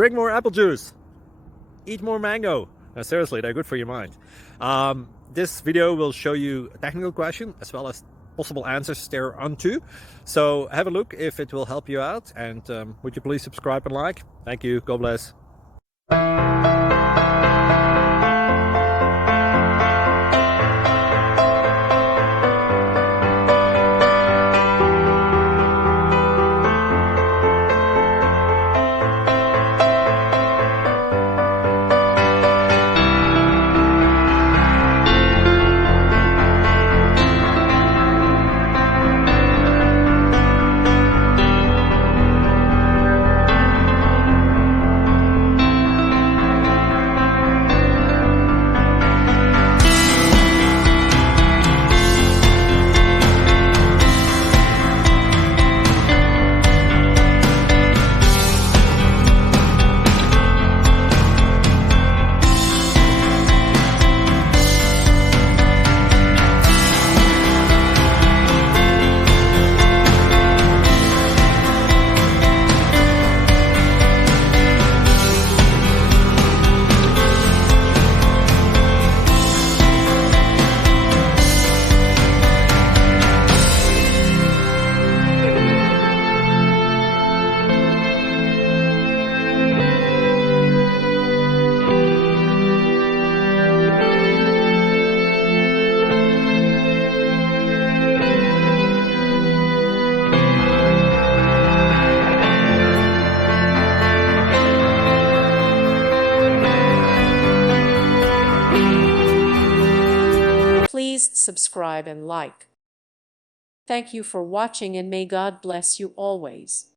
Drink more apple juice. Eat more mango. Seriously, they're good for your mind. This video will show you a technical question as well as possible answers thereunto. So have a look if it will help you out, and would you please subscribe and like? Thank you. God bless. Please subscribe and like. Thank you for watching, and may God bless you always.